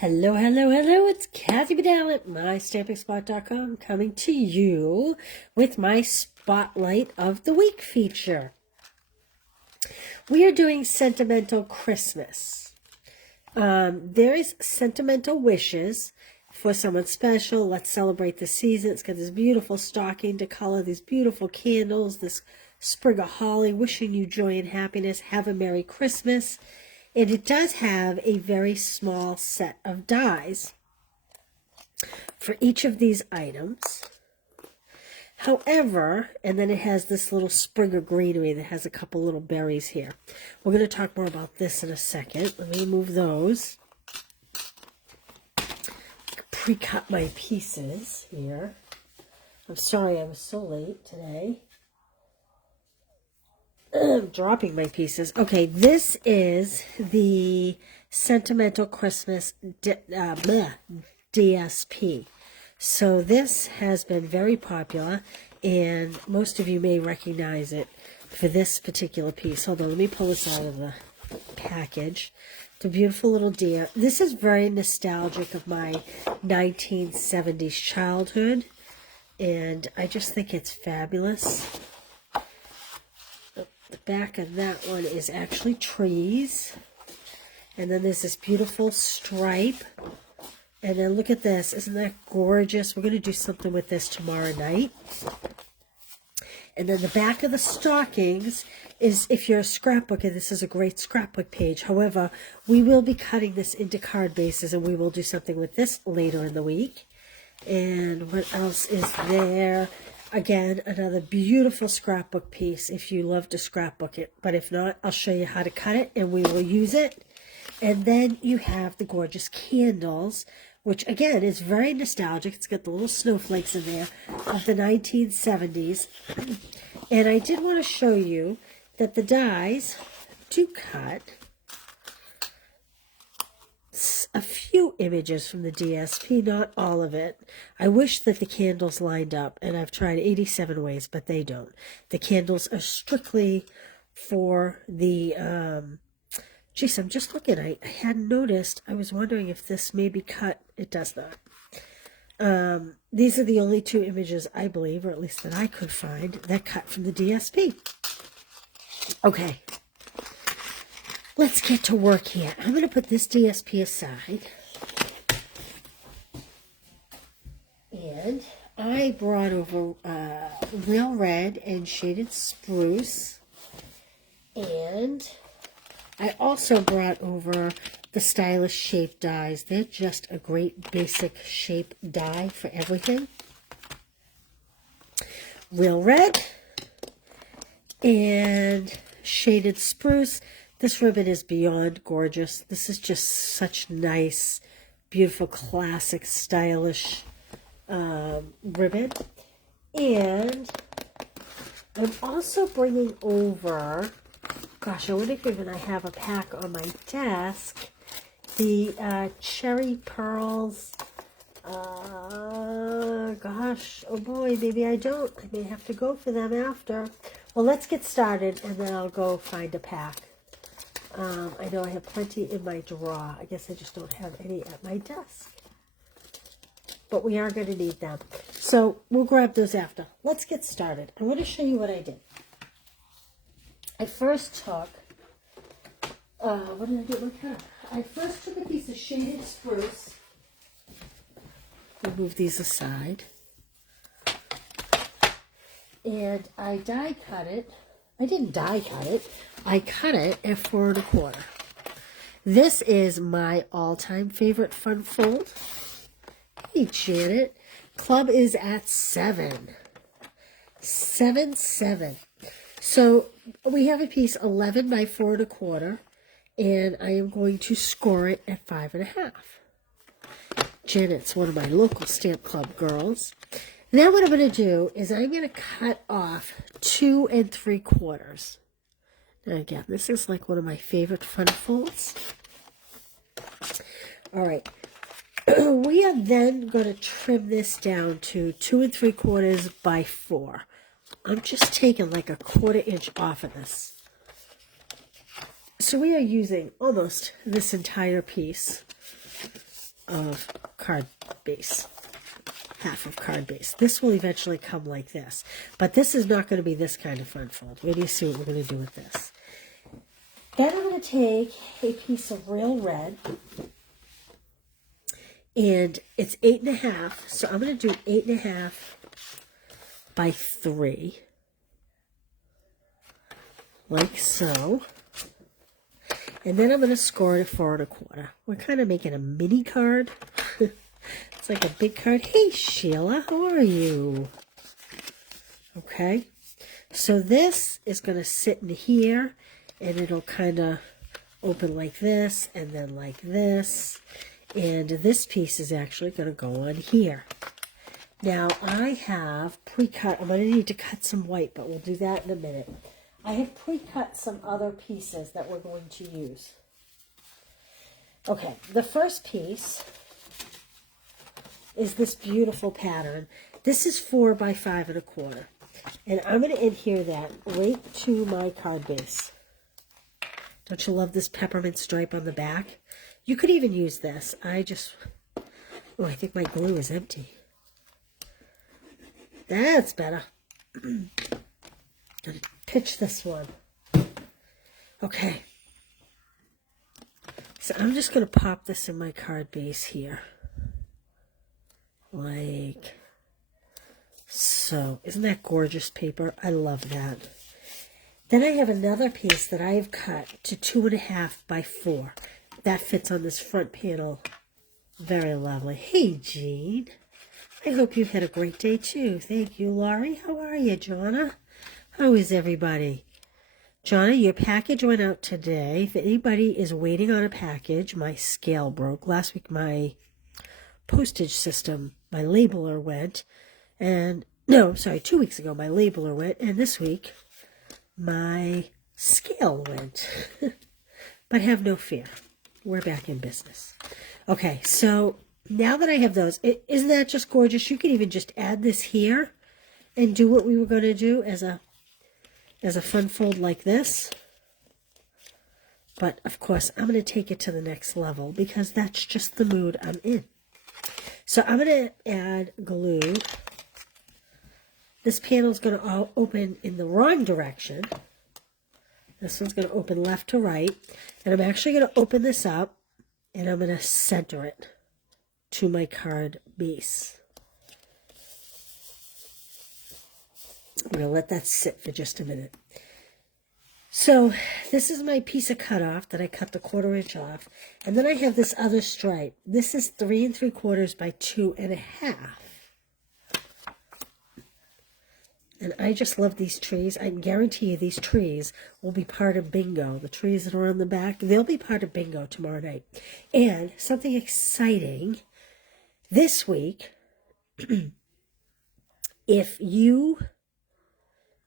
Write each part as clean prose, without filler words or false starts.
Hello, hello, hello, it's Kathy Bedell at MyStampingSpot.com coming to you with my Spotlight of the Week feature. We are doing Sentimental Christmas. There is Sentimental Wishes for someone special. Let's celebrate the season. It's got this beautiful stocking to color, these beautiful candles, this sprig of holly, wishing you joy and happiness. Have a Merry Christmas. And it does have a very small set of dies for each of these items. However, and then it has this little sprig of greenery that has a couple little berries here. We're going to talk more about this in a second. Let me move those. Pre-cut my pieces here. I'm sorry I was so late today. I'm dropping my pieces. Okay, this is the Sentimental Christmas DSP. So this has been very popular, and most of you may recognize it for this particular piece. Hold on, let me pull this out of the package. The beautiful little deer. This is very nostalgic of my 1970s childhood, and I just think it's fabulous. The back of that one is actually trees. And then there's this beautiful stripe. And then look at this. Isn't that gorgeous? We're going to do something with this tomorrow night. And then the back of the stockings is, if you're a scrapbooker, this is a great scrapbook page. However, we will be cutting this into card bases, and we will do something with this later in the week. And what else is there? Again, another beautiful scrapbook piece if you love to scrapbook it. But if not, I'll show you how to cut it and we will use it. And then you have the gorgeous candles, which again is very nostalgic. It's got the little snowflakes in there of the 1970s. And I did want to show you that the dies do cut a few images from the DSP, not all of it. I wish that the candles lined up, and I've tried 87 ways, but they don't. The candles are strictly for the, geez, I'm just looking. I hadn't noticed. I was wondering if this may be cut. It does not. These are the only two images, I believe, or at least that I could find, that cut from the DSP. Okay. Let's get to work here. I'm going to put this DSP aside. And I brought over real red and shaded spruce. And I also brought over the stylish shape dies. They're just a great basic shape die for everything. Real red and shaded spruce. This ribbon is beyond gorgeous. This is just such nice, beautiful, classic, stylish ribbon. And I'm also bringing over, gosh, I wonder if even I have a pack on my desk, the Cherry Pearls. Gosh, oh boy, maybe I don't. I may have to go for them after. Well, let's get started, and then I'll go find a pack. I know I have plenty in my drawer. I guess I just don't have any at my desk. But we are going to need them. So we'll grab those after. Let's get started. I want to show you what I did. I first took, what did I do with my cutter? I first took a piece of shaded spruce. I'll move these aside. And I die cut it. I didn't die cut it. I cut it at 4 1/4. This is my all-time favorite fun fold. Hey, Janet. Club is at 7. 7, 7. So we have a piece 11 by 4 1/4, and I am going to score it at 5 1/2. Janet's one of my local stamp club girls. Now what I'm going to do is I'm going to cut off 2 3/4. Now again, this is like one of my favorite fun folds. All right. We are then going to trim this down to 2 3/4 by 4. I'm just taking like a 1/4 inch off of this. So we are using almost this entire piece of card base. Half of card base. This will eventually come like this. But this is not going to be this kind of fun fold. Wait till you see what we're going to do with this. Then I'm going to take a piece of real red. And it's 8.5. So I'm going to do 8.5 by 3. Like so. And then I'm going to score it at 4 1/4. We're kind of making a mini card. It's like a big card. Hey, Sheila, how are you? Okay. So this is going to sit in here, and it'll kind of open like this, and then like this. And this piece is actually going to go on here. Now, I have pre-cut. I'm going to need to cut some white, but we'll do that in a minute. I have pre-cut some other pieces that we're going to use. Okay, the first piece is this beautiful pattern. This is 4 by 5 1/4. And I'm going to adhere that right to my card base. Don't you love this peppermint stripe on the back? You could even use this. I think my glue is empty. That's better. I'm going to pitch this one. Okay. So I'm just going to pop this in my card base here. Like so. Isn't that gorgeous paper? I love that. Then I have another piece that I have cut to 2.5 by 4. That fits on this front panel. Very lovely. Hey, Jean. I hope you had a great day, too. Thank you, Laurie. How are you, Jonna? How is everybody? Jonna, your package went out today. If anybody is waiting on a package, my scale broke. Last week, my postage system, my labeler went. And, no, sorry, 2 weeks ago, my labeler went. And this week, my scale went. But have no fear. We're back in business. Okay, so now that I have those, isn't that just gorgeous? You could even just add this here and do what we were going to do as a fun fold like this. But, of course, I'm going to take it to the next level because that's just the mood I'm in. So I'm going to add glue. This panel is going to open in the wrong direction. This one's going to open left to right. And I'm actually going to open this up and I'm going to center it to my card base. I'm going to let that sit for just a minute. So this is my piece of cutoff that I cut the 1/4 inch off. And then I have this other stripe. This is 3 3/4 by 2.5. And I just love these trees. I can guarantee you these trees will be part of bingo. The trees that are on the back, they'll be part of bingo tomorrow night. And something exciting this week, if you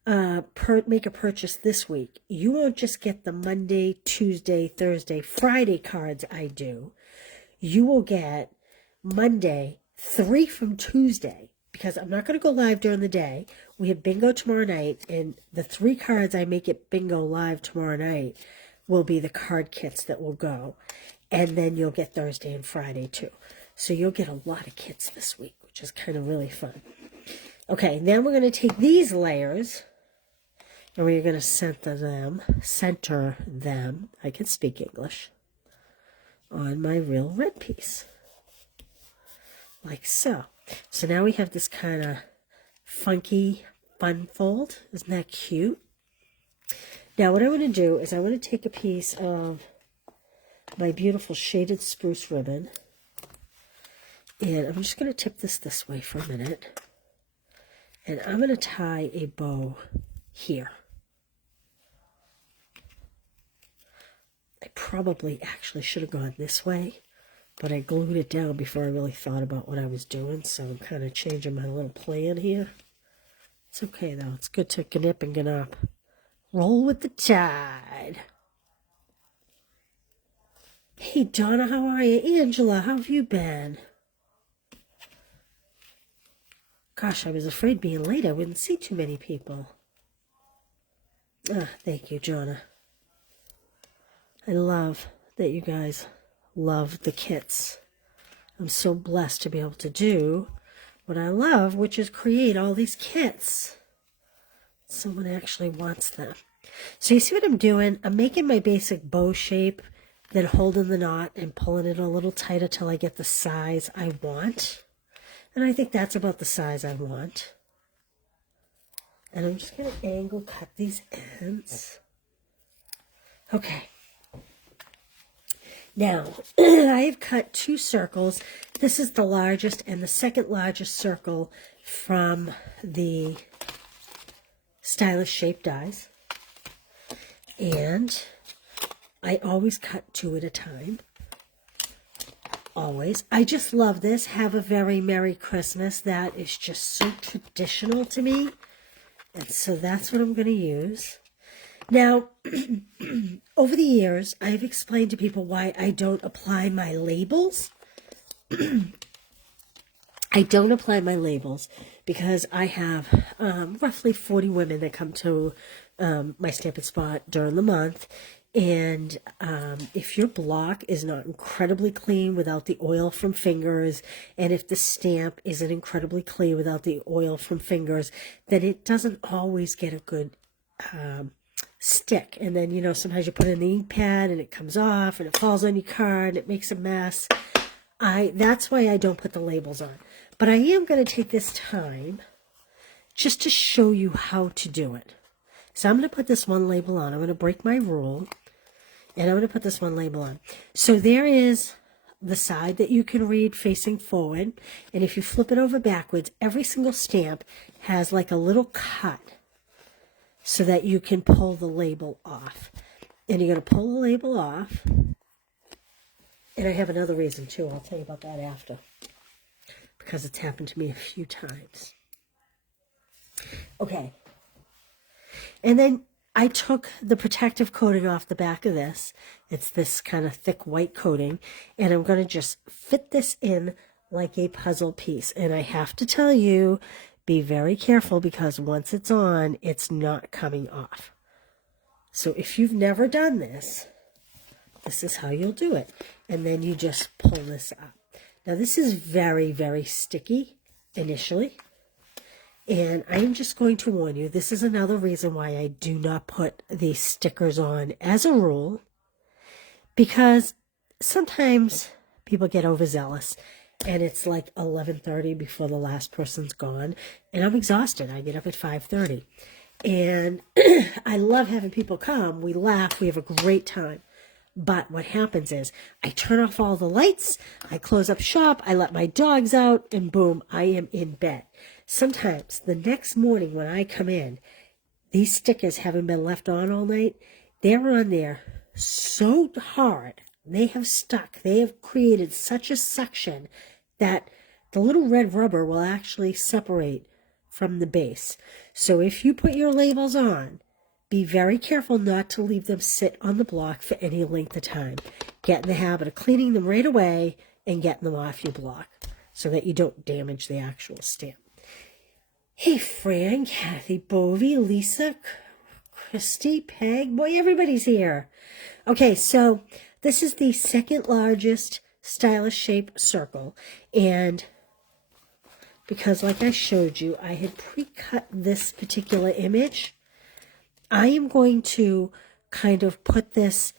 make a purchase this week, you won't just get the Monday, Tuesday, Thursday, Friday cards I do. You will get Monday, 3 from Tuesday. Because I'm not going to go live during the day. We have bingo tomorrow night, and the 3 cards I make it bingo live tomorrow night will be the card kits that will go. And then you'll get Thursday and Friday too. So you'll get a lot of kits this week, which is kind of really fun. Okay, then we're going to take these layers, and we're going to center them, I can speak English, on my real red piece. Like so. So now we have this kind of funky fun fold. Isn't that cute? Now what I want to do is I want to take a piece of my beautiful shaded spruce ribbon. And I'm just going to tip this way for a minute. And I'm going to tie a bow here. I probably actually should have gone this way. But I glued it down before I really thought about what I was doing, so I'm kind of changing my little plan here. It's okay, though. It's good to gnip and gnup. Roll with the tide. Hey, Donna, how are you? Angela, how have you been? Gosh, I was afraid being late I wouldn't see too many people. Ah, thank you, Jonna. I love that you guys love the kits. I'm so blessed to be able to do what I love, which is create all these kits. Someone actually wants them. So you see what I'm doing? I'm making my basic bow shape, then holding the knot and pulling it a little tighter till I get the size I want. And I think that's about the size I want. And I'm just going to angle cut these ends. Okay. Now, I have cut 2 circles. This is the largest and the second largest circle from the Stylish Shape dies. And I always cut 2 at a time. Always. I just love this. Have a very Merry Christmas. That is just so traditional to me. And so that's what I'm going to use. Now, over the years, I've explained to people why I don't apply my labels. I don't apply my labels because I have roughly 40 women that come to my Stampin' Spot during the month. And if your block is not incredibly clean without the oil from fingers, and if the stamp isn't incredibly clean without the oil from fingers, then it doesn't always get a good stick. And then, you know, sometimes you put it in the ink pad and it comes off and it falls on your card and it makes a mess. That's why I don't put the labels on. But I am going to take this time just to show you how to do it. So I'm going to put this one label on. I'm going to break my rule. And I'm going to put this one label on. So there is the side that you can read facing forward. And if you flip it over backwards, every single stamp has like a little cut so that you can pull the label off. And you're going to pull the label off. And I have another reason too. I'll tell you about that after, because it's happened to me a few times. Okay. And then I took the protective coating off the back of this. It's this kind of thick white coating. And I'm going to just fit this in like a puzzle piece. And I have to tell you, be very careful because once it's on, it's not coming off. So if you've never done this, this is how you'll do it. And then you just pull this up. Now this is very, very sticky initially. And I'm just going to warn you, this is another reason why I do not put these stickers on as a rule. Because sometimes people get overzealous and it's like 11:30 before the last person's gone. And I'm exhausted. I get up at 5:30. And I love having people come. We laugh. We have a great time. But what happens is I turn off all the lights. I close up shop. I let my dogs out. And boom, I am in bed. Sometimes the next morning when I come in, these stickers haven't been left on all night. They're on there so hard. They have stuck. They have created such a suction that the little red rubber will actually separate from the base. So if you put your labels on, be very careful not to leave them sit on the block for any length of time. Get in the habit of cleaning them right away and getting them off your block so that you don't damage the actual stamp. Hey, Fran, Kathy, Bovie, Lisa, Christy, Peg. Boy, everybody's here. Okay, so this is the second largest Stylish Shape circle. And because like I showed you, I had pre-cut this particular image, I am going to kind of put this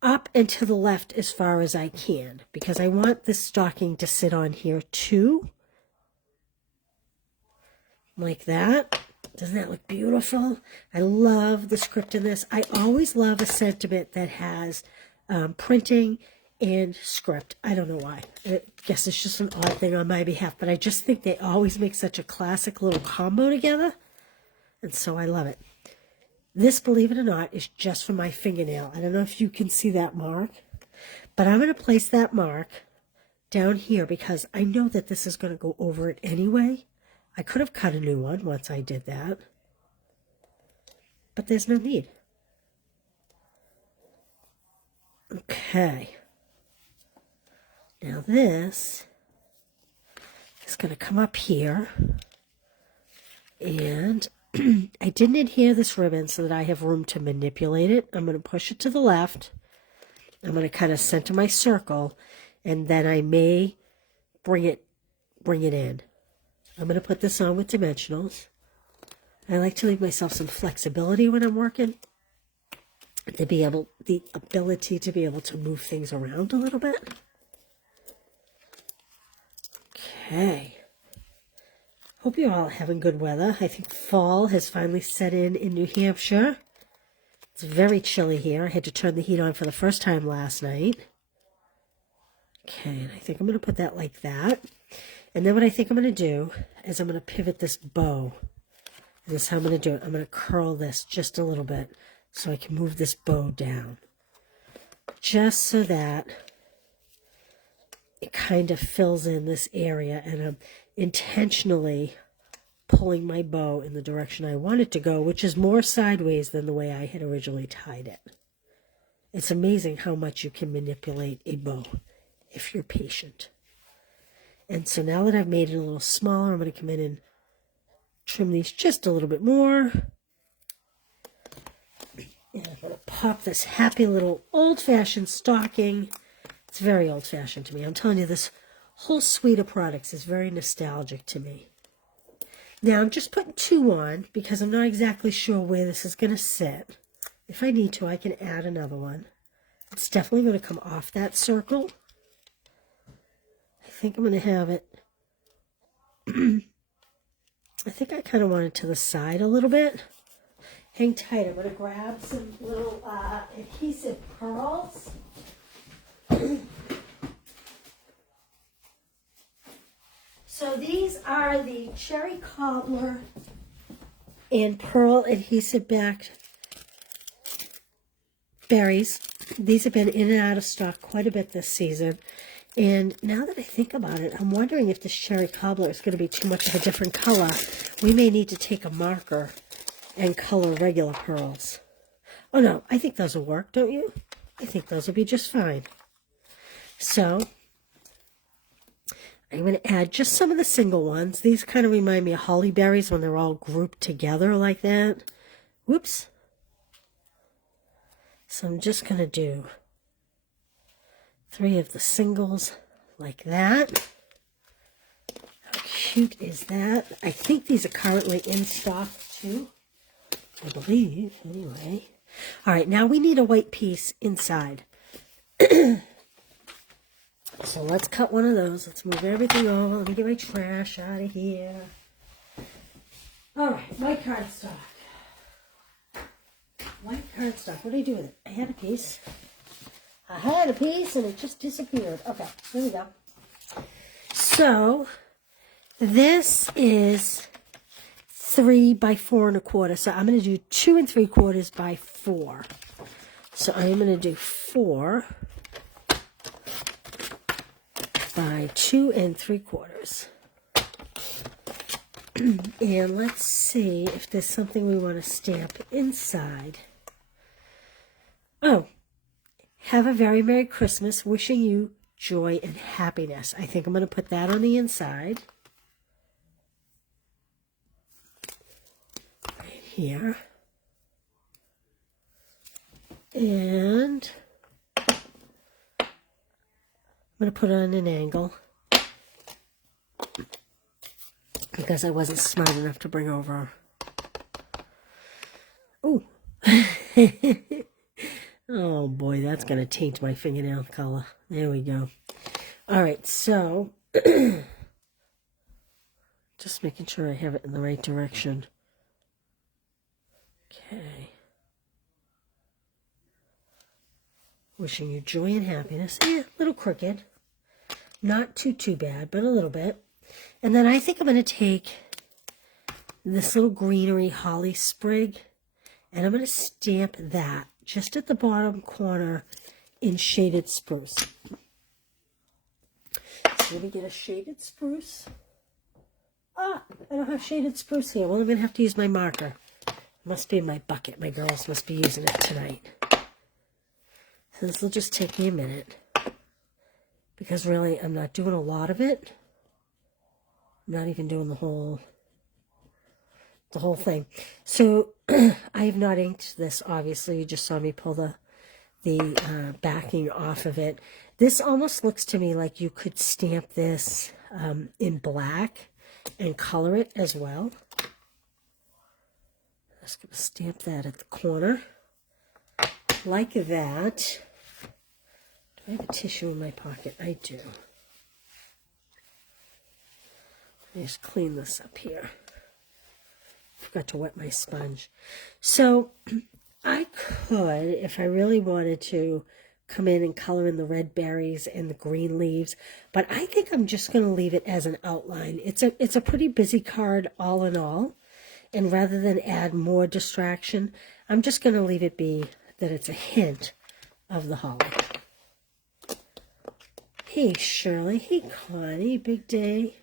up and to the left as far as I can because I want this stocking to sit on here too. Like that. Doesn't that look beautiful? I love the script in this. I always love a sentiment that has printing and script. I don't know why. I guess it's just an odd thing on my behalf, but I just think they always make such a classic little combo together. And so I love it. This, believe it or not, is just for my fingernail. I don't know if you can see that mark, but I'm going to place that mark down here because I know that this is going to go over it anyway. I could have cut a new one once I did that, but there's no need. Okay. Now this is going to come up here, and I didn't adhere this ribbon so that I have room to manipulate it. I'm going to push it to the left. I'm going to kind of center my circle, and then I may bring it in. I'm going to put this on with dimensionals. I like to leave myself some flexibility when I'm working, to be able, the ability to be able to move things around a little bit. Okay. Hope you're all having good weather. I think fall has finally set in New Hampshire. It's very chilly here. I had to turn the heat on for the first time last night. Okay, and I think I'm going to put that like that. And then what I think I'm going to do is I'm going to pivot this bow. And this is how I'm going to do it. I'm going to curl this just a little bit so I can move this bow down. Just so that it kind of fills in this area, and I'm intentionally pulling my bow in the direction I want it to go, which is more sideways than the way I had originally tied it. It's amazing how much you can manipulate a bow if you're patient. And so now that I've made it a little smaller, I'm going to come in and trim these just a little bit more. And I'm going to pop this happy little old-fashioned stocking. It's very old-fashioned to me. I'm telling you, this whole suite of products is very nostalgic to me. Now, I'm just putting 2 on because I'm not exactly sure where this is going to sit. If I need to, I can add another one. It's definitely going to come off that circle. I think I'm going to have it... I think I kind of want it to the side a little bit. Hang tight. I'm going to grab some little adhesive pearls. So these are the cherry cobbler and pearl adhesive backed berries. These have been in and out of stock quite a bit this season. And now that I think about it, I'm wondering if this cherry cobbler is going to be too much of a different color. We may need to take a marker and color regular pearls. Oh no, I think those will work, don't you? I think those will be just fine. So I'm going to add just some of the single ones. These kind of remind me of holly berries when they're all grouped together like that. Whoops. So I'm just going to do 3 of the singles like that. How cute is that? I think these are currently in stock too. I believe, anyway. All right, now we need a white piece inside. So let's cut one of those. Let's move everything over. Let me get my trash out of here. All right, white cardstock. White cardstock. What do I do with it? I had a piece. I had a piece and it just disappeared. Okay, here we go. So this is 3 by 4 1/4. So I'm going to do 2 3/4 by 4. So I'm going to do 4 by 2 3/4. And let's see if there's something we want to stamp inside. Oh, have a very Merry Christmas, wishing you joy and happiness. I think I'm going to put that on the inside. Right here. And I'm going to put it on an angle because I wasn't smart enough to bring over. Ooh. Oh boy, that's going to taint my fingernail color. There we go. All right, so just making sure I have it in the right direction. Okay. Wishing you joy and happiness. A little crooked. Not too bad, but a little bit. And then I think I'm going to take this little greenery holly sprig, and I'm going to stamp that just at the bottom corner in shaded spruce. So let me get a shaded spruce. Ah, I don't have shaded spruce here. Well, I'm going to have to use my marker. It must be in my bucket. My girls must be using it tonight. So this will just take me a minute, because really I'm not doing a lot of it. I'm not even doing the whole thing. So I have not inked this, obviously. You just saw me pull the backing off of it. This almost looks to me like you could stamp this in black and color it as well. I'm just going to stamp that at the corner like that. Do I have a tissue in my pocket? I do. Let me just clean this up here. Forgot to wet my sponge. So I could, if I really wanted to, come in and color in the red berries and the green leaves, but I think I'm just going to leave it as an outline. It's a pretty busy card all in all, and rather than add more distraction, I'm just going to leave it be that it's a hint of the holly. Hey Shirley, hey Connie, big day.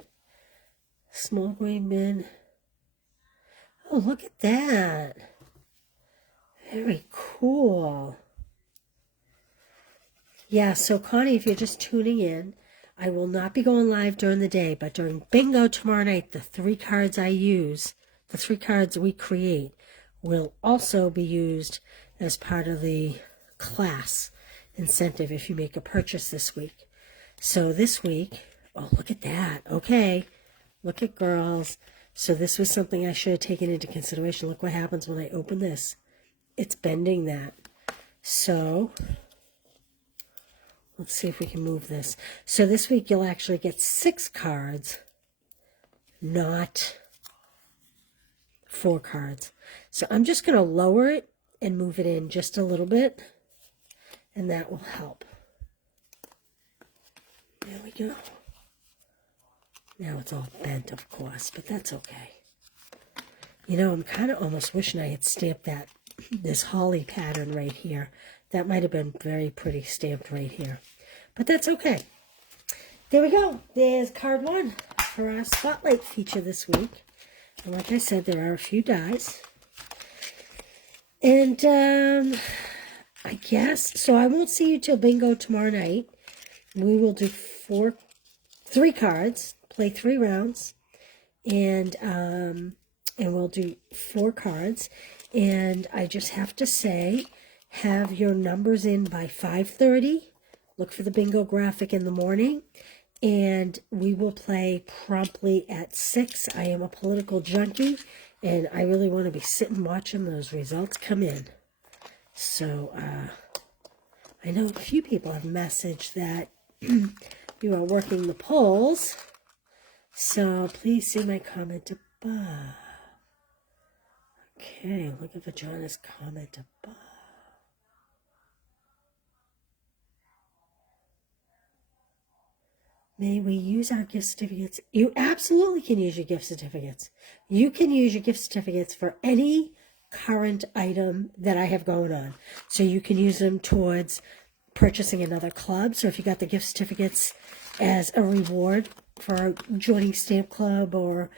Small gray bin. Oh, look at that. Very cool. Yeah, so Connie, if you're just tuning in, I will not be going live during the day, but during bingo tomorrow night, the 3 cards I use, the 3 cards we create, will also be used as part of the class incentive if you make a purchase this week. So this week, oh, look at that. Okay. Look at girls. So this was something I should have taken into consideration. Look what happens when I open this. It's bending that. So let's see if we can move this. So this week you'll actually get 6 cards, not 4 cards. So I'm just going to lower it and move it in just a little bit, and that will help. There we go. Now it's all bent, of course, but that's okay. You know, I'm kind of almost wishing I had stamped this holly pattern right here. That might have been very pretty stamped right here. But that's okay. There we go. There's card 1 for our spotlight feature this week. And like I said, there are a few dies. And I guess, so I won't see you till bingo tomorrow night. We will do 3 cards, play 3 rounds, and we'll do 4 cards. And I just have to say, have your numbers in by 5:30. Look for the bingo graphic in the morning, and we will play promptly at 6. I am a political junkie, and I really want to be sitting watching those results come in. So I know a few people have messaged that you are working the polls, so please see my comment above. Okay, look at Vagina's comment above. May we use our gift certificates? You absolutely can use your gift certificates. You can use your gift certificates for any current item that I have going on. So you can use them towards purchasing another club. So if you got the gift certificates as a reward for joining Stamp Club or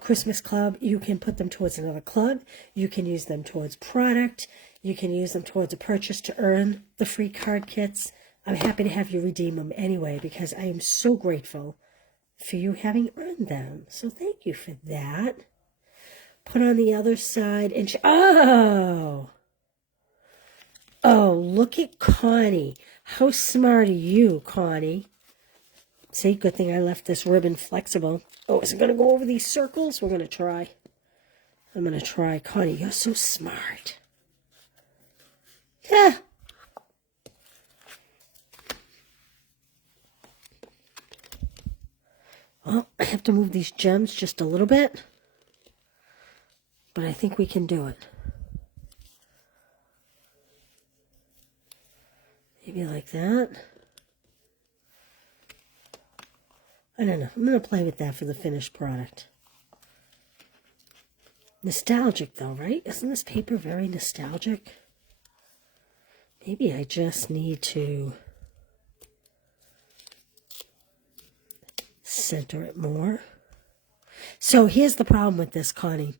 Christmas Club, you can put them towards another club. You can use them towards product. You can use them towards a purchase to earn the free card kits. I'm happy to have you redeem them anyway, because I am so grateful for you having earned them. So thank you for that. Put on the other side and oh, look at Connie. How smart are you, Connie? See, good thing I left this ribbon flexible. Oh, is it going to go over these circles? We're going to try. I'm going to try. Connie, you're so smart. Yeah. Well, I have to move these gems just a little bit, but I think we can do it. Maybe like that. I don't know. I'm going to play with that for the finished product. Nostalgic though, right? Isn't this paper very nostalgic? Maybe I just need to center it more. So here's the problem with this, Connie.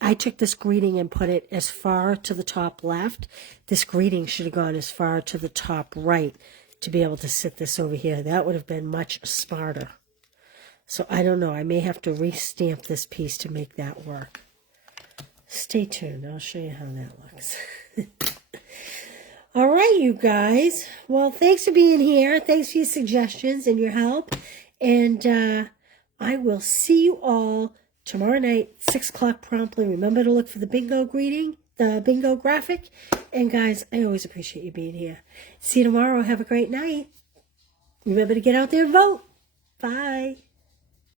I took this greeting and put it as far to the top left. This greeting should have gone as far to the top right to be able to sit this over here. That would have been much smarter. So I don't know. I may have to re-stamp this piece to make that work. Stay tuned. I'll show you how that looks. All right, you guys. Well, thanks for being here. Thanks for your suggestions and your help. And I will see you all tomorrow night, 6 o'clock promptly. Remember to look for the bingo greeting, the bingo graphic. And guys, I always appreciate you being here. See you tomorrow. Have a great night. Remember to get out there and vote. Bye.